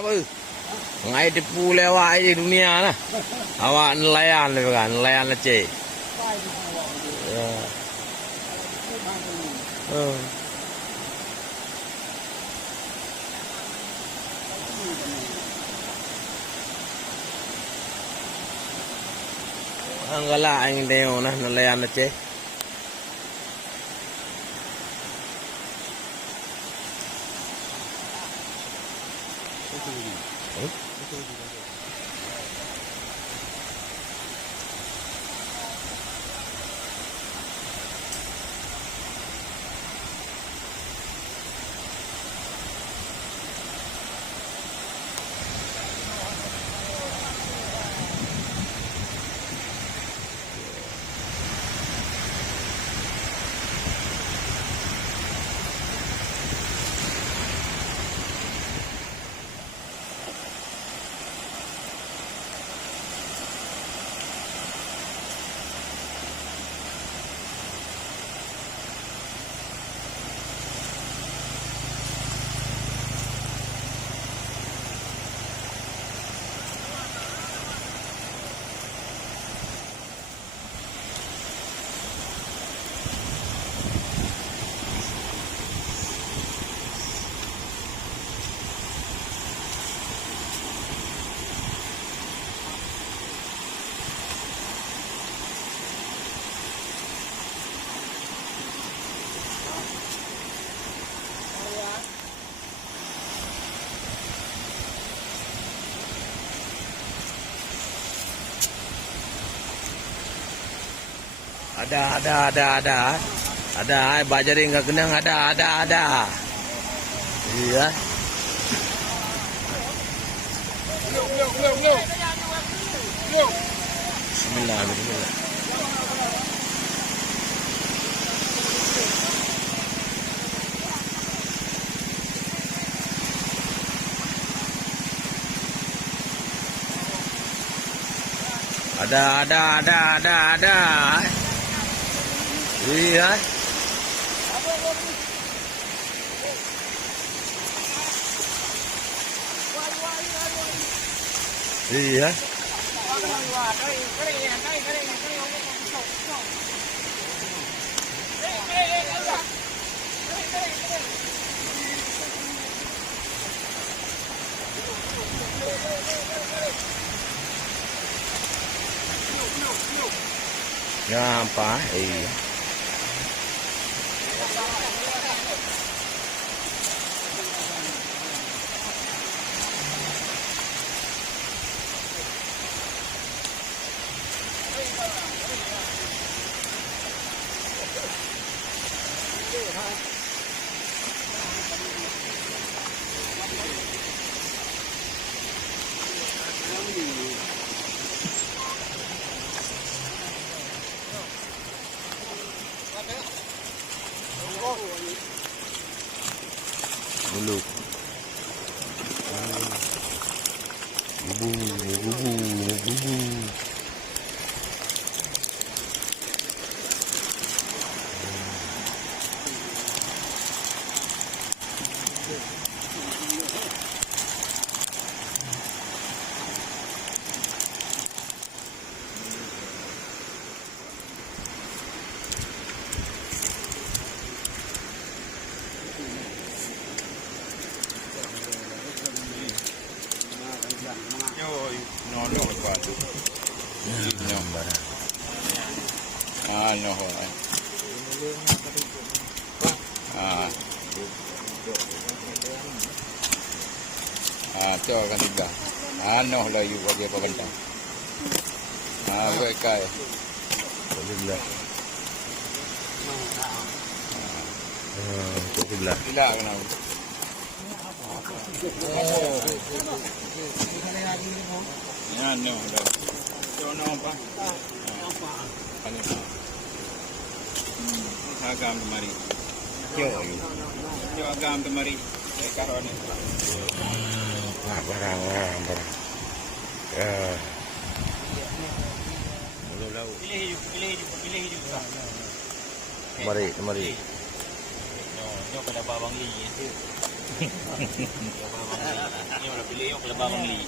apa? Ngai tipu lewat je dunia lah. Awak nelayan le kan, nelayan leceh. Ya. Ang galak ang tengok nah nelayan leceh. Ada, bak jaring kat kenang ada. Iya. Bismillah. Ada. Iya. Iya. Ngapa? Iya. Dulu. Bubu. No, guarda. No. Cho kan tiga. No lah you bagi apa bentang. Gue kai. Alhamdulillah. Alhamdulillah. Gila kenapa? No lah. No apa? Agam kemari. Yo agam kemari. Karon ni. Barang. Ya. Pilih juga. Mari. No, kada babang li. Ini udah pilih yuk, kelebawang li.